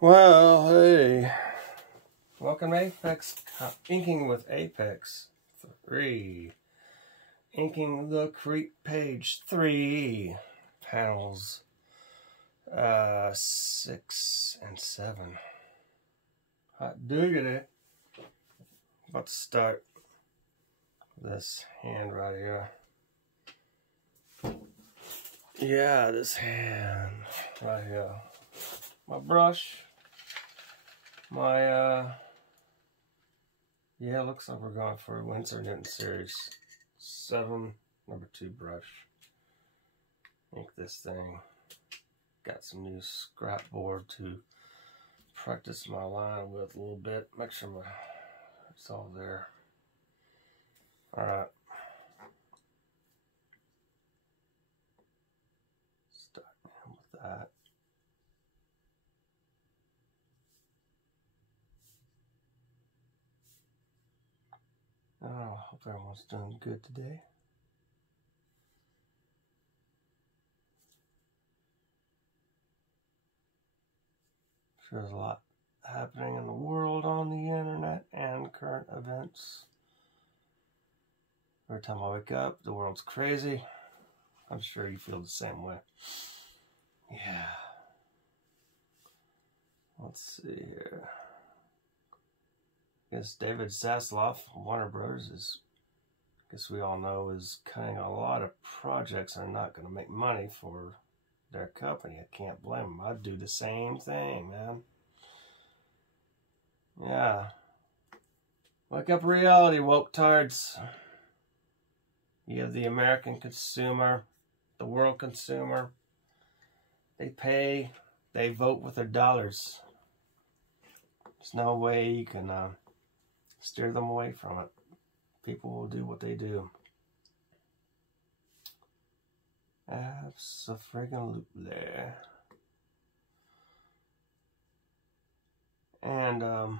Well, hey, welcome to Apex, inking with Apex 3, inking the Creep page 3, panels 6 and 7. Hot diggity. About to start this hand right here. Yeah, this hand right here. My brush. Yeah, looks like we're going for Windsor Newton Series 7, number 2 brush. Ink this thing. Got some new scrap board to practice my line with a little bit. Make sure it's all there. Alright. Start with that. Oh, hope everyone's doing good today. Sure, there's a lot happening in the world on the internet and current events. Every time I wake up, the world's crazy. I'm sure you feel the same way. Yeah. Let's see here. I guess David Zaslav, Warner Brothers, I guess we all know, is cutting a lot of projects that are not going to make money for their company. I can't blame them. I'd do the same thing, man. Yeah. Wake up reality, woke tards. You have the American consumer, the world consumer. They pay, they vote with their dollars. There's no way you can steer them away from it. People will do what they do. Abso-friggin-looply. And,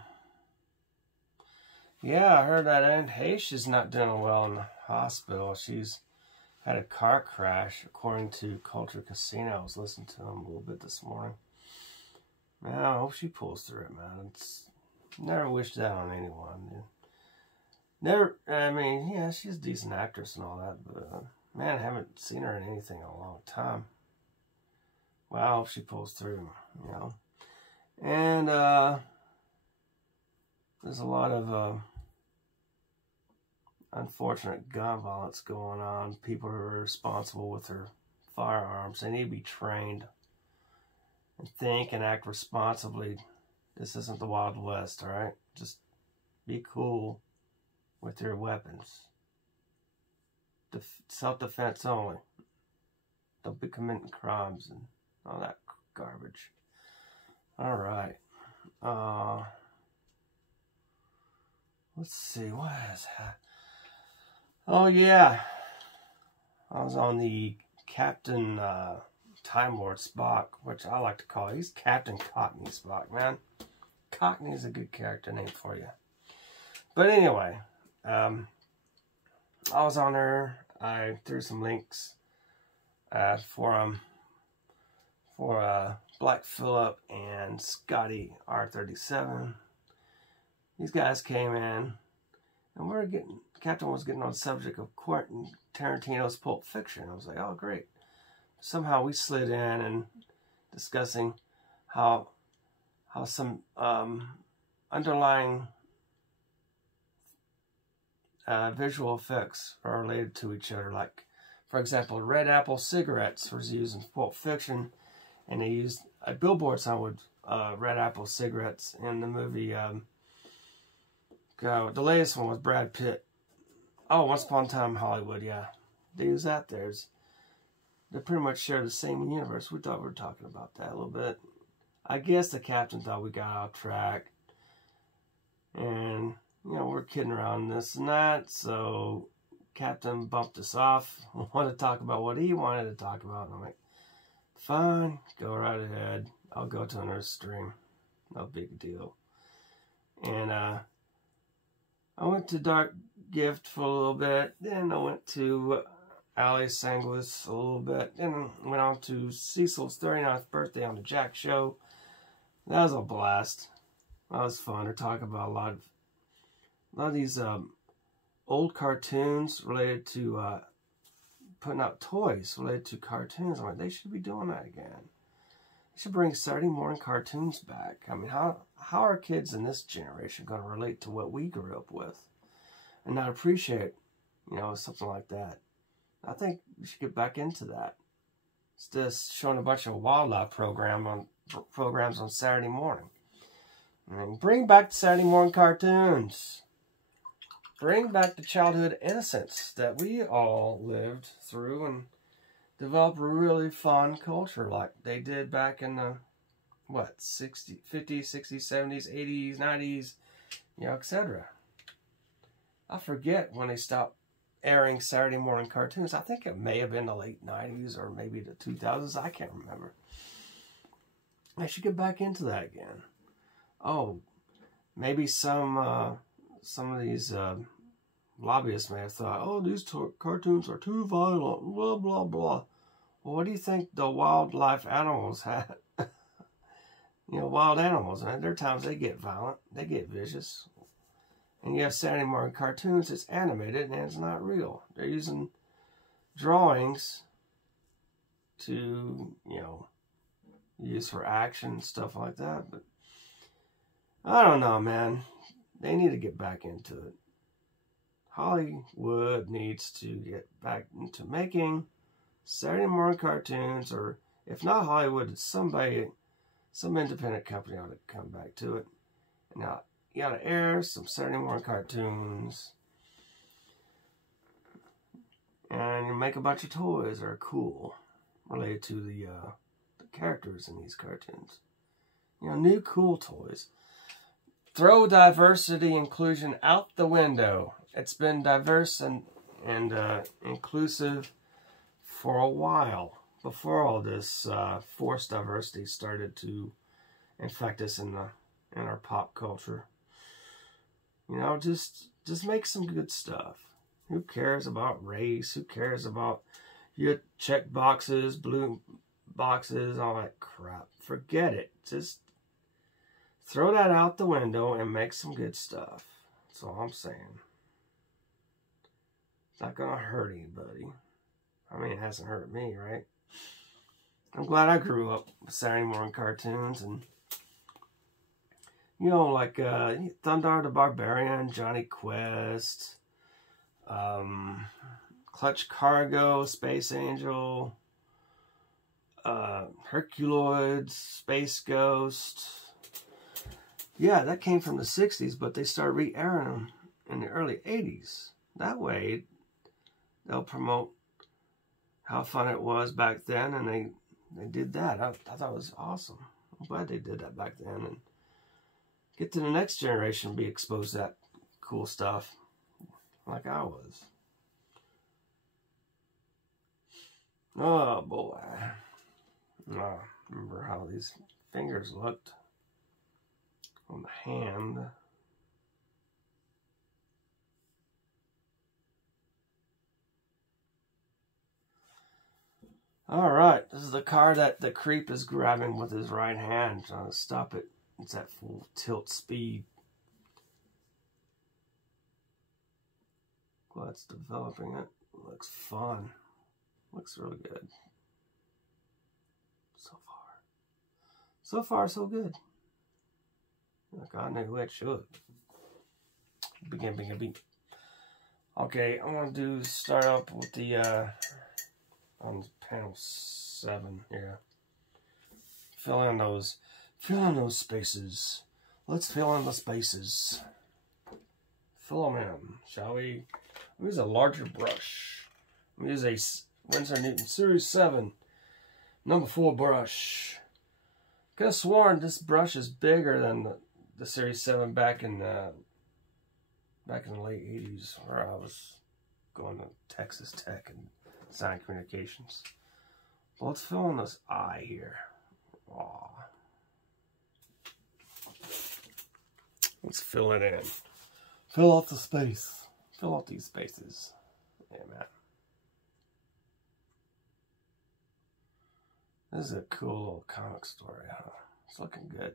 yeah, I heard that Aunt Haysh is not doing well in the hospital. She's had a car crash, according to Culture Casino. I was listening to them a little bit this morning. Man, I hope she pulls through it, man. It's never wish that on anyone. Never, I mean, yeah, she's a decent actress and all that, but, man, I haven't seen her in anything in a long time. Well, I hope she pulls through, you know. And, there's a lot of, unfortunate gun violence going on. People who are responsible with their firearms, they need to be trained and think and act responsibly. This isn't the Wild West, alright? Just be cool with your weapons. Self-defense only. Don't be committing crimes and all that garbage. Alright. Let's see, what is that? Oh yeah. I was on the Captain Time Lord Spock, which I like to call, he's Captain Cockney Spock, man. Cockney is a good character name for you. But anyway, I was on there. I threw some links for Black Phillip and Scotty R37. These guys came in, and Captain was getting on the subject of Quentin Tarantino's Pulp Fiction. I was like, oh great. Somehow we slid in and discussing how some underlying visual effects are related to each other. Like, for example, Red Apple cigarettes was used in Pulp Fiction, and they used a billboard sign with Red Apple cigarettes in the movie. The latest one was Brad Pitt. Oh, Once Upon a Time in Hollywood, yeah. They use that there. They pretty much share the same universe. We thought we were talking about that a little bit. I guess the captain thought we got off track. And, you know, we're kidding around this and that. So, Captain bumped us off. Wanted to talk about what he wanted to talk about. And I'm like, fine, go right ahead. I'll go to another stream. No big deal. And, I went to Dark Gift for a little bit. Then I went to Ali Sanglis a little bit. Then went on to Cecil's 39th birthday on the Jack Show. That was a blast. That was fun to talk about a lot of these old cartoons related to putting out toys related to cartoons. I'm like, they should be doing that again. They should bring Saturday morning cartoons back. I mean, how are kids in this generation going to relate to what we grew up with and not appreciate, something like that? I think we should get back into that. Instead of showing a bunch of wildlife programs on Saturday morning. I mean, bring back the Saturday morning cartoons. Bring back the childhood innocence that we all lived through and develop a really fun culture like they did back in the, 50s, 60s, 70s, 80s, 90s, etc. I forget when they stopped airing Saturday morning cartoons. I think it may have been the late 90s or maybe the 2000s. I can't remember. I should get back into that again. Oh, maybe some of these lobbyists may have thought, oh, these cartoons are too violent, blah, blah, blah. Well, what do you think the wildlife animals had? Wild animals, man. There are times they get violent, they get vicious. And you have Saturday morning cartoons, it's animated and it's not real. They're using drawings to, use for action and stuff like that. But I don't know, man. They need to get back into it. Hollywood needs to get back into making Saturday morning cartoons, or if not Hollywood, it's some independent company ought to come back to it. Now, you got to air some Saturday morning cartoons, and you make a bunch of toys that are cool, related to the characters in these cartoons. New cool toys. Throw diversity inclusion out the window. It's been diverse and inclusive for a while before all this forced diversity started to infect us in our pop culture. Just make some good stuff. Who cares about race? Who cares about your check boxes, blue boxes, all that crap? Forget it. Just throw that out the window and make some good stuff. That's all I'm saying. It's not going to hurt anybody. I mean, it hasn't hurt me, right? I'm glad I grew up with Saturday morning cartoons and, like Thundar the Barbarian, Johnny Quest, Clutch Cargo, Space Angel, Herculoids, Space Ghost. Yeah, that came from the 60s, but they started re-airing them in the early 80s. That way, they'll promote how fun it was back then, and they did that. I thought it was awesome. I'm glad they did that back then, and get to the next generation be exposed to that cool stuff like I was. Oh, boy. Oh, remember how these fingers looked on the hand. Alright, this is the car that the creep is grabbing with his right hand, trying to stop it. It's at full tilt speed. Glad it's developing it. Looks fun. Looks really good. So far, so good. Like I knew it should. Begin. Okay, I'm gonna start up with the on panel 7 here. Fill in those spaces. Let's fill in the spaces. Fill them in, shall we? I'll use a larger brush. I'm gonna use a Winsor Newton Series 7 number 4 brush. Could have sworn this brush is bigger than the Series 7 back in the late 80s, where I was going to Texas Tech and Sonic Communications. Well, let's fill in this eye here. Aww. Let's fill it in. Fill out the space. Fill out these spaces. Yeah, man. This is a cool little comic story, huh? It's looking good.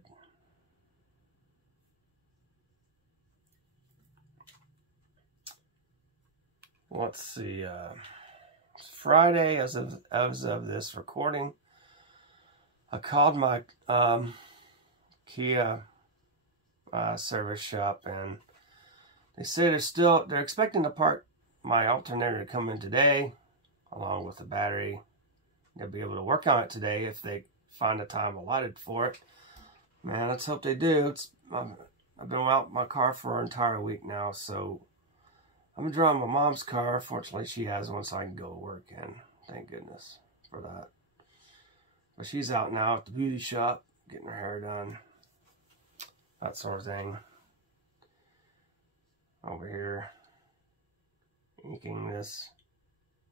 let's see, it's Friday as of this recording. I called my Kia service shop, and they say they're expecting to part my alternator to come in today, along with the battery. They'll be able to work on it today if they find a time allotted for it. Man, let's hope they do. I've been out in my car for an entire week now, so I'm driving my mom's car. Fortunately, she has one, so I can go to work in. Thank goodness for that. But she's out now at the beauty shop, getting her hair done, that sort of thing. Over here, inking this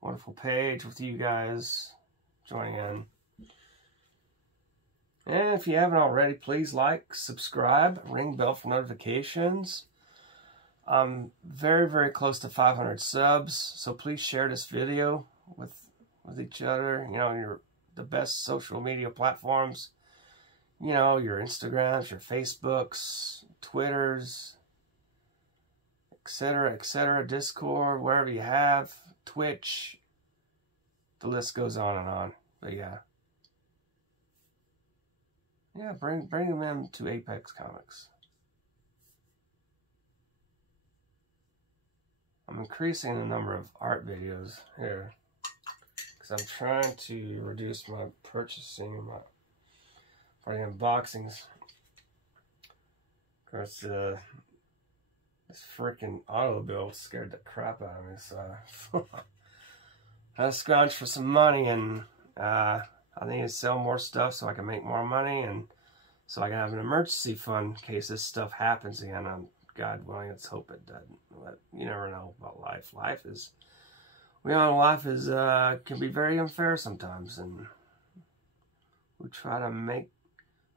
wonderful page with you guys joining in. And if you haven't already, please like, subscribe, ring bell for notifications. I'm very, very close to 500 subs, so please share this video with each other. You know, the best social media platforms. You know, your Instagrams, your Facebooks, Twitters, etc., Discord, wherever you have, Twitch. The list goes on and on. But yeah. Yeah, bring them in to Apex Comics. I'm increasing the number of art videos here because I'm trying to reduce my purchasing for the unboxings. Of course, this freaking automobile scared the crap out of me, so I scrounged for some money, and I need to sell more stuff so I can make more money, and so I can have an emergency fund in case this stuff happens again. God willing, let's hope it doesn't. But you never know about life. Life is can be very unfair sometimes, and we try to make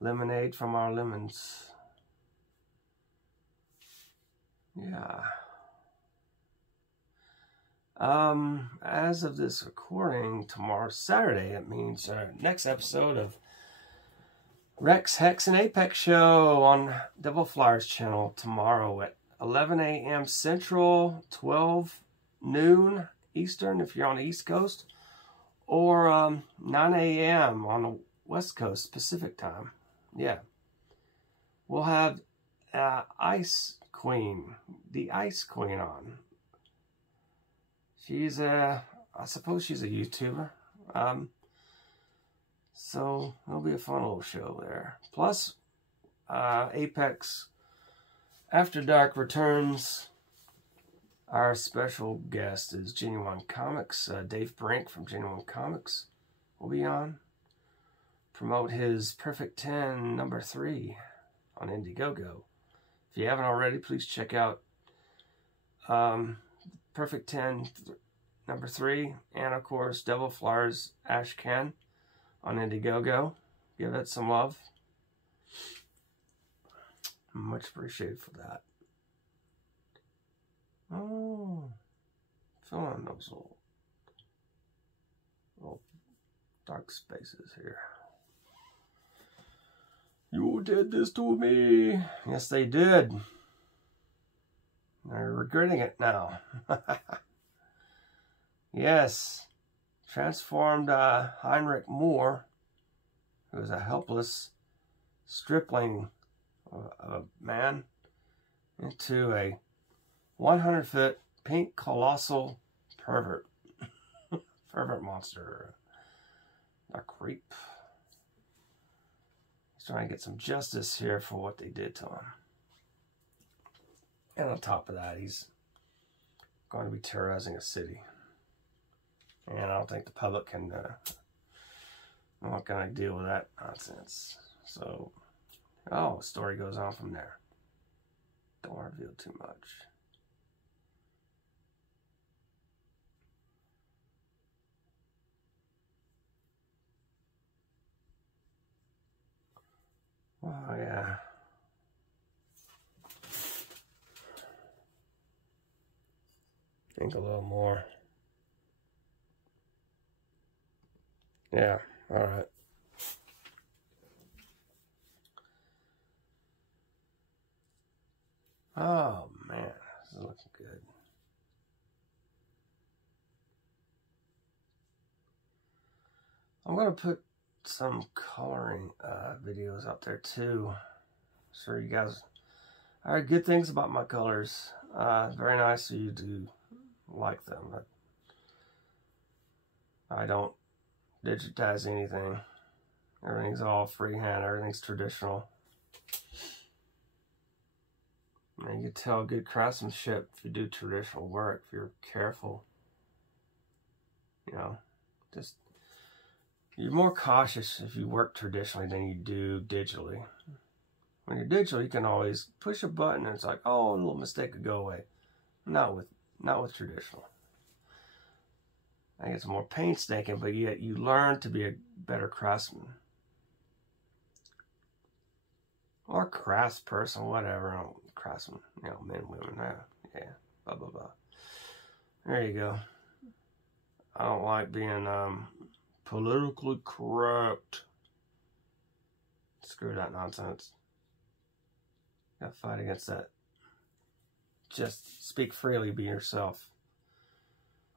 lemonade from our lemons. Yeah. As of this recording, tomorrow's Saturday. It means our next episode of Rex, Hex, and Apex show on Devil Flyers channel tomorrow at 11 a.m. Central, 12 noon Eastern if you're on the East Coast, or 9 a.m. on the West Coast Pacific time. Yeah. We'll have Ice Queen, the Ice Queen on. She's I suppose she's a YouTuber. So it'll be a fun little show there. Plus, Apex After Dark returns. Our special guest is Genuine Comics. Dave Brink from Genuine Comics will be on. Promote his Perfect 10 number 3 on Indiegogo. If you haven't already, please check out Perfect 10 number 3, and of course Devil Flyers Ash Can on Indiegogo. Give it some love. Much appreciated for that. Oh, fill in those little dark spaces here. You did this to me. Yes, they did. They're regretting it now. Yes. Transformed Heinrich Moore, who was a helpless stripling of a man, into a 100-foot pink colossal pervert. Pervert monster. A creep. He's trying to get some justice here for what they did to him. And on top of that, he's going to be terrorizing a city. And I don't think the public can, I'm not going to deal with that nonsense. So, the story goes on from there. Don't reveal too much. Oh, yeah. Think a little more. Yeah, all right. Oh, man, this is looking good. I'm going to put some coloring videos out there too. Sure you guys heard good things about my colors. Very nice of you to like them. But I don't digitize anything. Everything's all freehand. Everything's traditional. And you can tell good craftsmanship if you do traditional work, if you're careful. You know, just you're more cautious if you work traditionally than you do digitally. When you're digital, you can always push a button and it's like, oh, a little mistake could go away. Not with traditional. I think it's more painstaking, but yet you learn to be a better craftsman. Or craftsperson, whatever. Craftsman, you know, men, women, yeah, blah, blah, blah. There you go. I don't like being politically correct. Screw that nonsense. Gotta fight against that. Just speak freely, be yourself.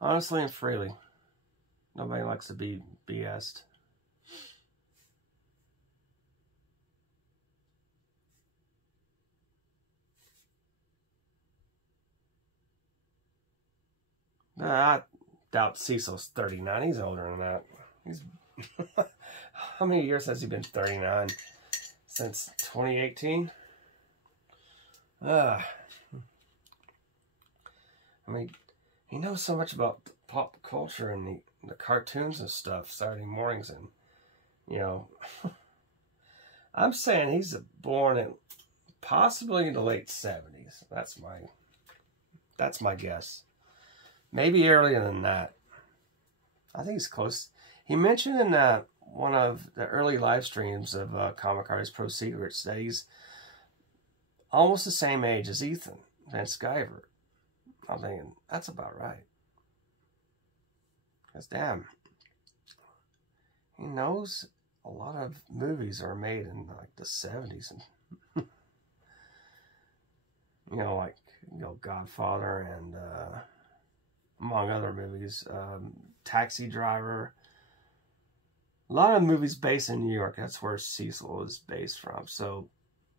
Honestly and freely. Nobody likes to be BS'd. I doubt Cecil's 39. He's older than that. He's how many years has he been 39? Since 2018? I mean, he knows so much about pop culture and the cartoons and stuff, Saturday mornings, and, you know, I'm saying he's born in possibly in the late 70s. That's my guess. Maybe earlier than that. I think he's close. He mentioned in one of the early live streams of Comic Artist Pro Secrets that he's almost the same age as Ethan Van Sciver. I'm thinking, that's about right. Because damn, he knows a lot of movies are made in like the 70s. And you know, like, you know, Godfather and among other movies, Taxi Driver. A lot of movies based in New York. That's where Cecil is based from. So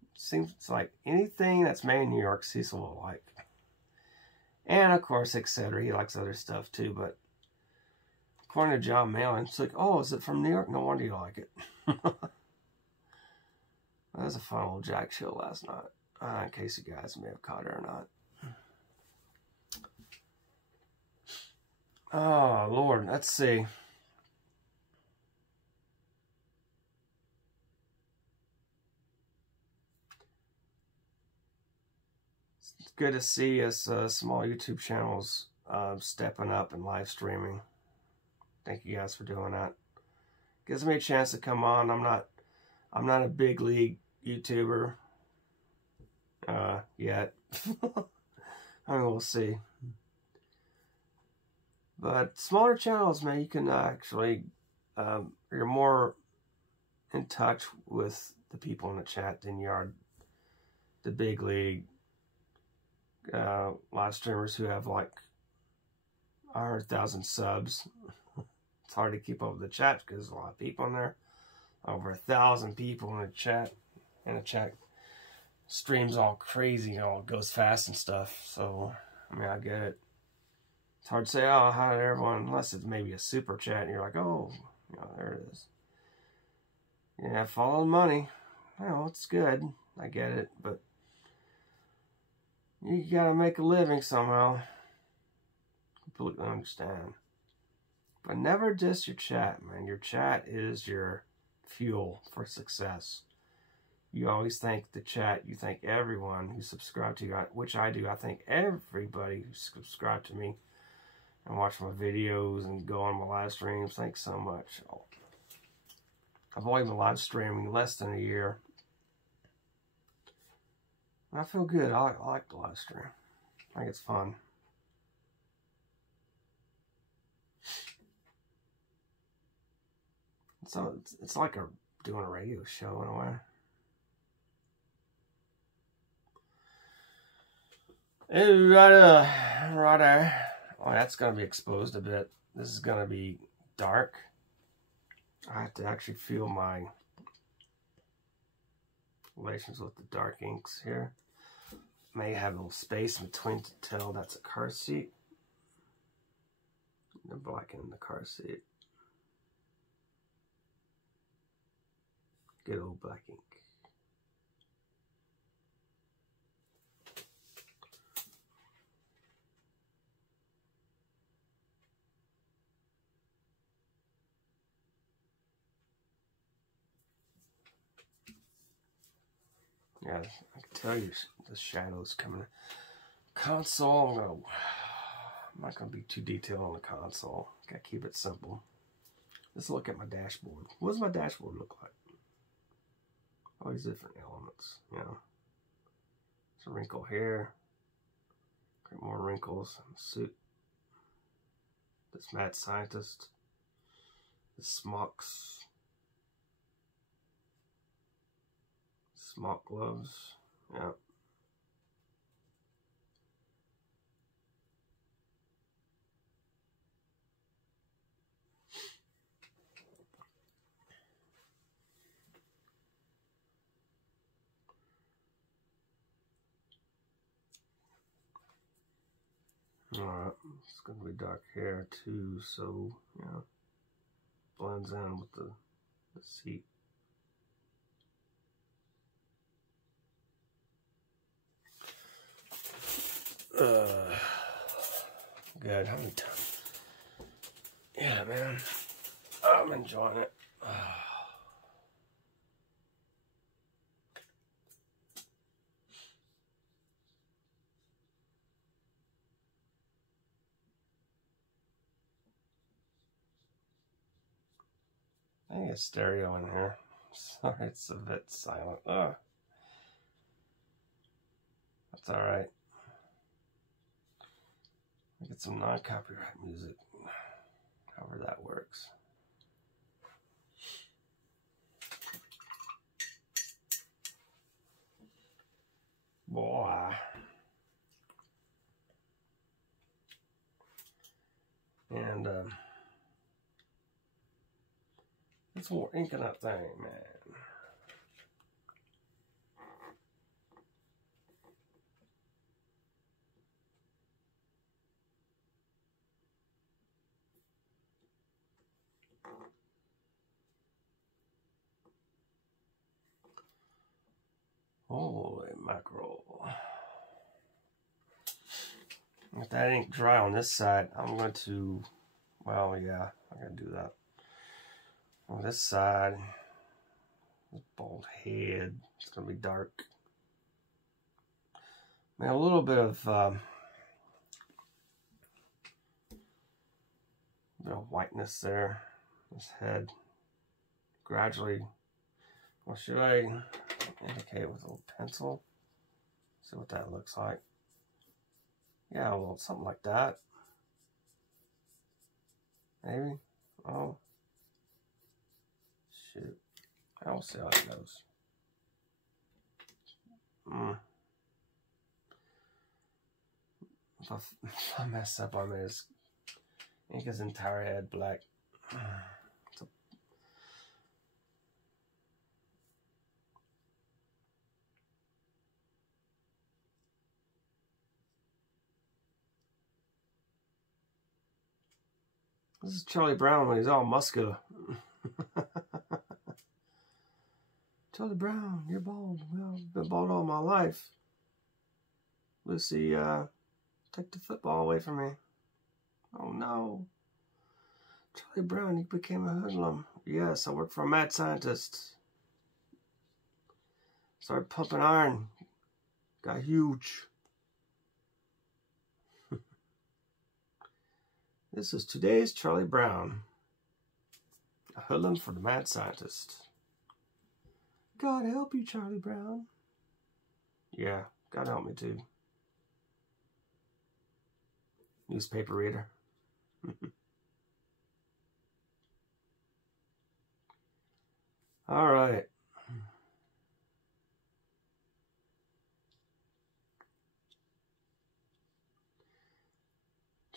it seems like anything that's made in New York, Cecil will like. And of course, etc. He likes other stuff too. But according to John Malin, it's like, oh, is it from New York? No wonder you like it. That was a fun old Jack show last night. In case you guys may have caught it or not. Oh, Lord, let's see. It's good to see us small YouTube channels stepping up and live streaming. Thank you guys for doing that. Gives me a chance to come on. I'm not a big league YouTuber yet. I mean, we'll see. But smaller channels, man, you can actually, you're more in touch with the people in the chat than you are the big league live streamers who have like 100,000 subs. It's hard to keep up with the chat because there's a lot of people in there. Over 1,000 people in the chat. And the chat streams all crazy, you know, it goes fast and stuff. So, I mean, I get it. It's hard to say, oh, how did everyone, unless it's maybe a super chat and you're like, oh, you know, there it is. Yeah, follow the money. Well, it's good. I get it, but you gotta make a living somehow. Completely understand. But never diss your chat, man. Your chat is your fuel for success. You always thank the chat. You thank everyone who subscribed to you, which I do. I thank everybody who subscribed to me and watch my videos and go on my live streams. Thanks so much. I've only been live streaming less than a year. I feel good. I like the live stream. I think it's fun. So it's like doing a radio show in a way. Right. Oh, that's going to be exposed a bit. This is going to be dark. I have to actually feel my relations with the dark inks here. May have a little space in between to tell that's a car seat. The black in the car seat. Good old black ink. Yeah, I can tell you the shadows coming. Console, I'm not gonna be too detailed on the console. Gotta keep it simple. Let's look at my dashboard. What does my dashboard look like? All these different elements, you know. There's a wrinkle here. Got more wrinkles in the suit. This mad scientist. The smocks. Smock gloves. Yeah. Alright, it's going to be dark hair too, so, yeah, blends in with the seat. Good, yeah, man, I'm enjoying it. I think it's stereo in here. Sorry, it's a bit silent. That's alright. Get some non-copyright music. However that works. Boy. And, there's more ink in that thing, man. Holy mackerel. If that ink dry on this side, I'm going to, well, yeah, I'm going to do that. On this side, this bald head, it's going to be dark. I mean, a little bit of whiteness there. This head gradually, well, should I indicate with a little pencil? See what that looks like. Yeah, a little something like that. Maybe. Oh. Shoot. I'll see how it goes. If I mess up on this, ink his entire head black. This is Charlie Brown when he's all muscular. Charlie Brown, you're bald. Well, I've been bald all my life. Lucy, take the football away from me. Oh no. Charlie Brown, you became a hoodlum. Yes, I work for a mad scientist. Started pumping iron. Got huge. This is today's Charlie Brown. A hoodlum for the mad scientist. God help you, Charlie Brown. Yeah, God help me too. Newspaper reader. All right.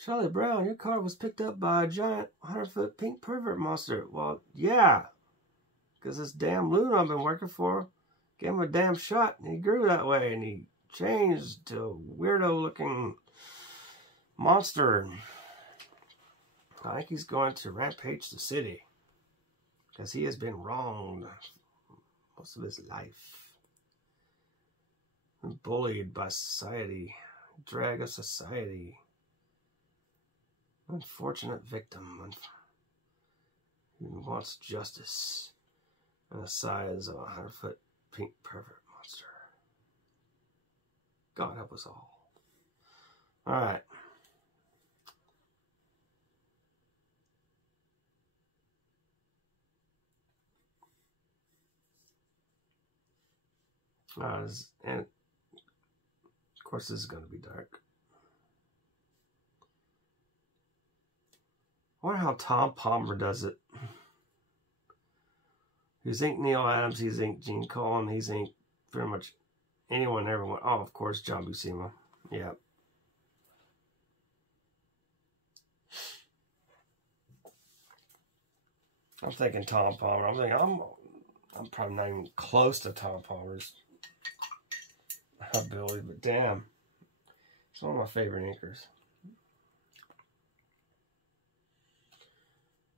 Charlie Brown, your car was picked up by a giant 100-foot pink pervert monster. Well, yeah. Because this damn loon I've been working for gave him a damn shot, and he grew that way, and he changed to a weirdo-looking monster. I think he's going to rampage the city, because he has been wronged most of his life. And bullied by society, drag of society. Unfortunate victim who wants justice and the size of a 100-foot pink pervert monster. God help us all. Alright. And of course this is going to be dark. I wonder how Tom Palmer does it. He's inked Neil Adams, he's inked Gene Colan, he's inked pretty much anyone, everyone. Oh, of course, John Buscema. Yeah. I'm thinking Tom Palmer. I'm thinking I'm probably not even close to Tom Palmer's ability, but damn. It's one of my favorite inkers.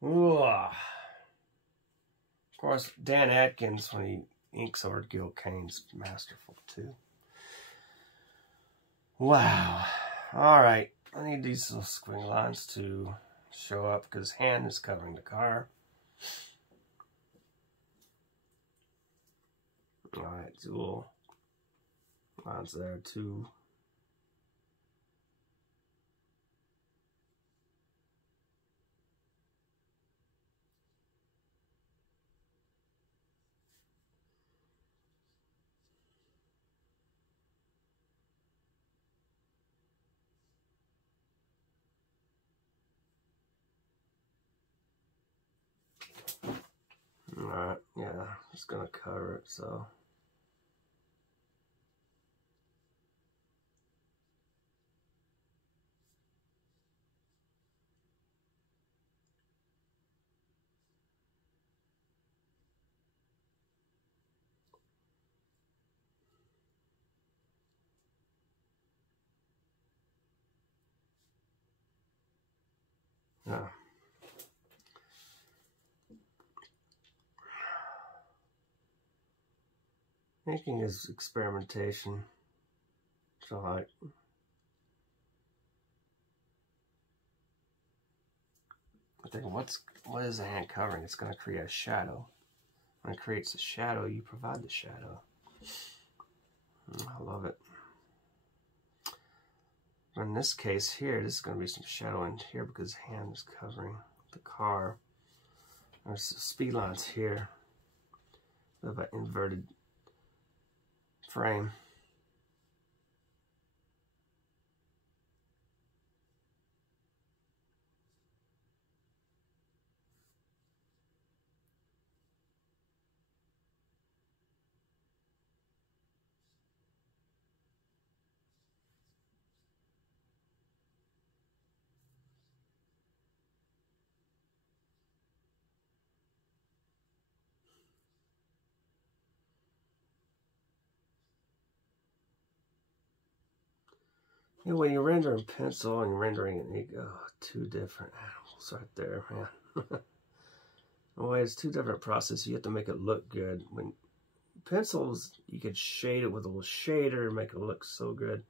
Ooh. Of course, Dan Atkins, when he inks over Gil Kane's masterful too. Wow. Alright. I need these little squiggly lines to show up because his hand is covering the car. Alright, two little lines there too. Alright, yeah, just gonna cover it, so. Yeah. Inking is experimentation. So like I think what is the hand covering? It's gonna create a shadow. When it creates a shadow, you provide the shadow. I love it. In this case here, this is going to be some shadow in here because his hand is covering the car. There's speed lines here. We have an inverted frame. You know, when you render in pencil and you're rendering in ink, two different animals right there, man. Well, it's two different processes. You have to make it look good. When pencils, you could shade it with a little shader, make it look so good.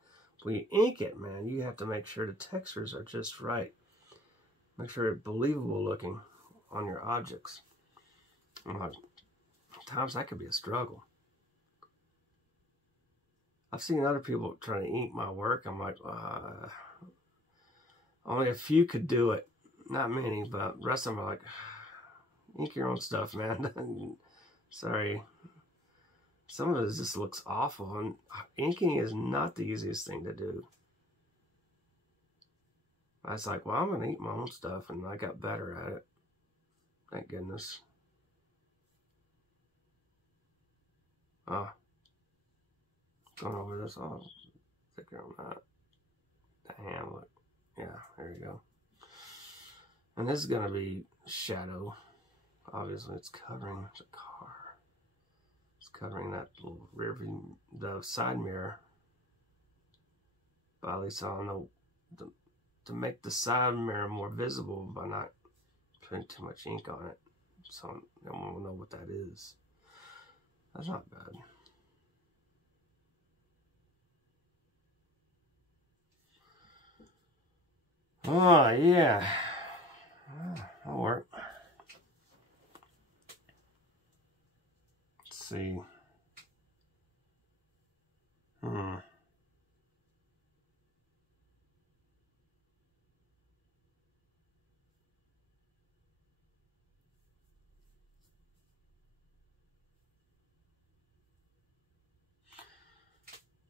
When you ink it, man, you have to make sure the textures are just right. Make sure it's believable looking on your objects. Times that could be a struggle. I've seen other people trying to ink my work. I'm like, only a few could do it. Not many, but the rest of them are like, ink your own stuff, man. Sorry. Some of it just looks awful, and inking is not the easiest thing to do. I was like, well, I'm going to ink my own stuff, and I got better at it. Thank goodness. Going over this, thicker on that. Damn, look. Yeah, there you go. And this is going to be shadow. Obviously, it's covering the car. It's covering that little rear view, the side mirror. But at least I don't know, to make the side mirror more visible by not putting too much ink on it. So no one will know what that is. That's not bad. Oh, yeah. That'll work. Let's see.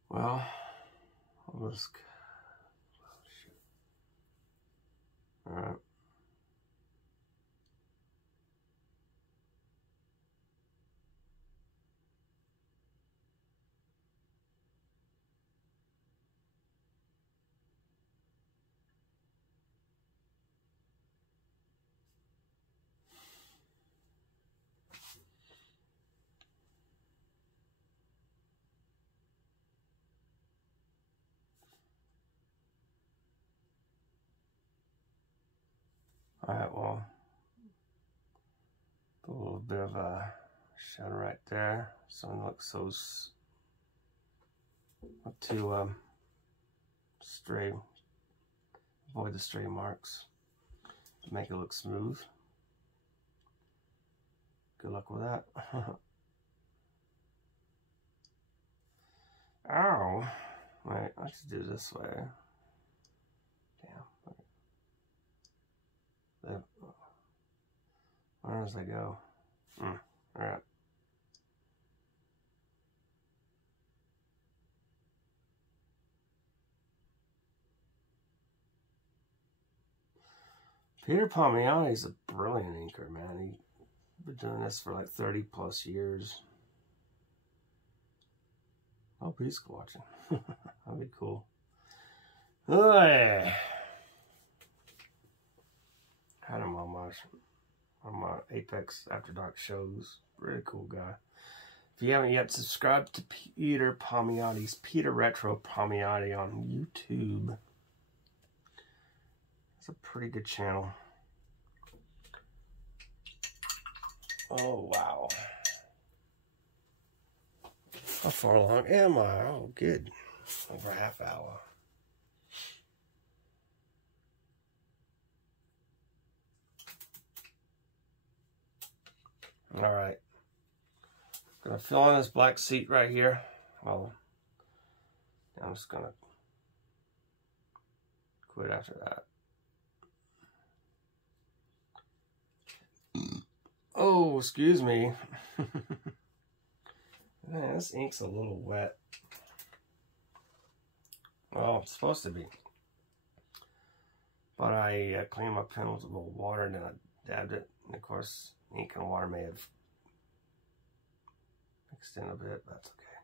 Well, I'll just... Oh, shit. All right. All right, well, put a little bit of a shadow right there, so it looks so not too stray. Avoid the stray marks to make it look smooth. Good luck with that. Ow! Wait, let's do it this way. Damn. Where does that go? Alright. Peter Palmiotti's a brilliant inker, man. He's been doing this for like 30 plus years. I hope he's watching. That'd be cool. Hey. Had him on my Apex After Dark shows. Really cool guy. If you haven't yet, subscribe to Peter Palmiotti's Peter Retro Palmiotti on YouTube. It's a pretty good channel. Oh, wow. How far along am I? Oh, good. Over a half hour. All right. Gonna fill in this black seat right here. Well, I'm just gonna quit after that. Oh, excuse me. Man, this ink's a little wet. Well, it's supposed to be. But I cleaned my pen with a little water and then I dabbed it. And of course, ink and water may have mixed in a bit, but that's okay.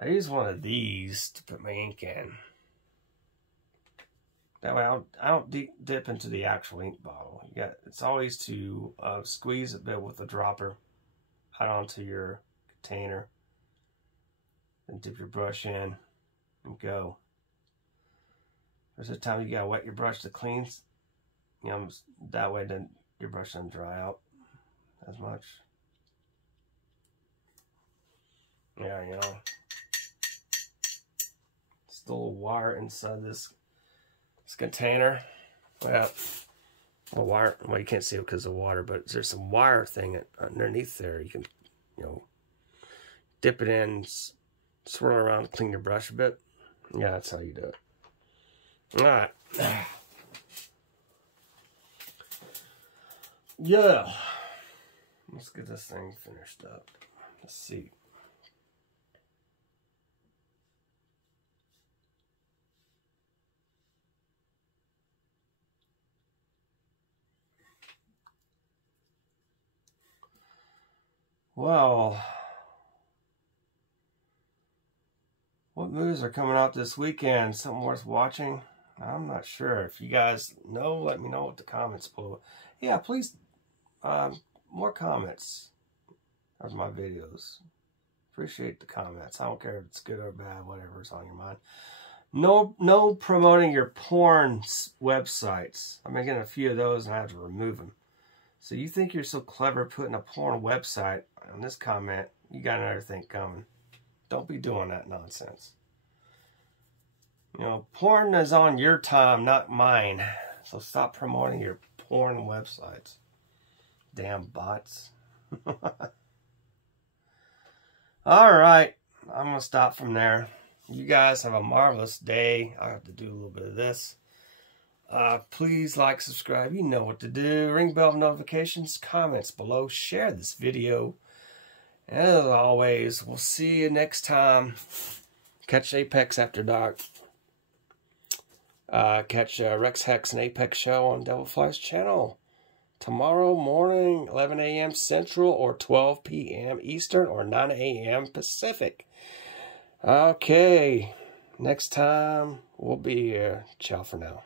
I use one of these to put my ink in. That way I don't dip into the actual ink bottle. It's always to squeeze a bit with the dropper out onto your container. Then dip your brush in and go. There's a time you gotta wet your brush to clean. You know, that way then your brush doesn't dry out as much. Yeah, you know. Still wire inside this container. Well, wire. Well, you can't see it because of water, but there's some wire thing underneath there. You can, you know, dip it in, swirl around, clean your brush a bit. Yeah, that's how you do it. All right. Yeah. Let's get this thing finished up. Let's see. Well, what movies are coming out this weekend? Something worth watching? I'm not sure. If you guys know, let me know with the comments below. Yeah, please, more comments of my videos. Appreciate the comments. I don't care if it's good or bad, whatever's on your mind. No promoting your porn websites. I'm making a few of those and I have to remove them. So you think you're so clever putting a porn website on this comment, you got another thing coming. Don't be doing that nonsense. You know, porn is on your time, not mine. So stop promoting your porn websites. Damn bots. Alright, I'm going to stop from there. You guys have a marvelous day. I have to do a little bit of this. Please like, subscribe. You know what to do. Ring bell notifications, comments below. Share this video. And as always, we'll see you next time. Catch Apex After Dark. Catch Rex Hex and Apex Show on Devilfly's channel. Tomorrow morning, 11 a.m. Central or 12 p.m. Eastern or 9 a.m. Pacific. Okay. Next time, we'll be here. Ciao for now.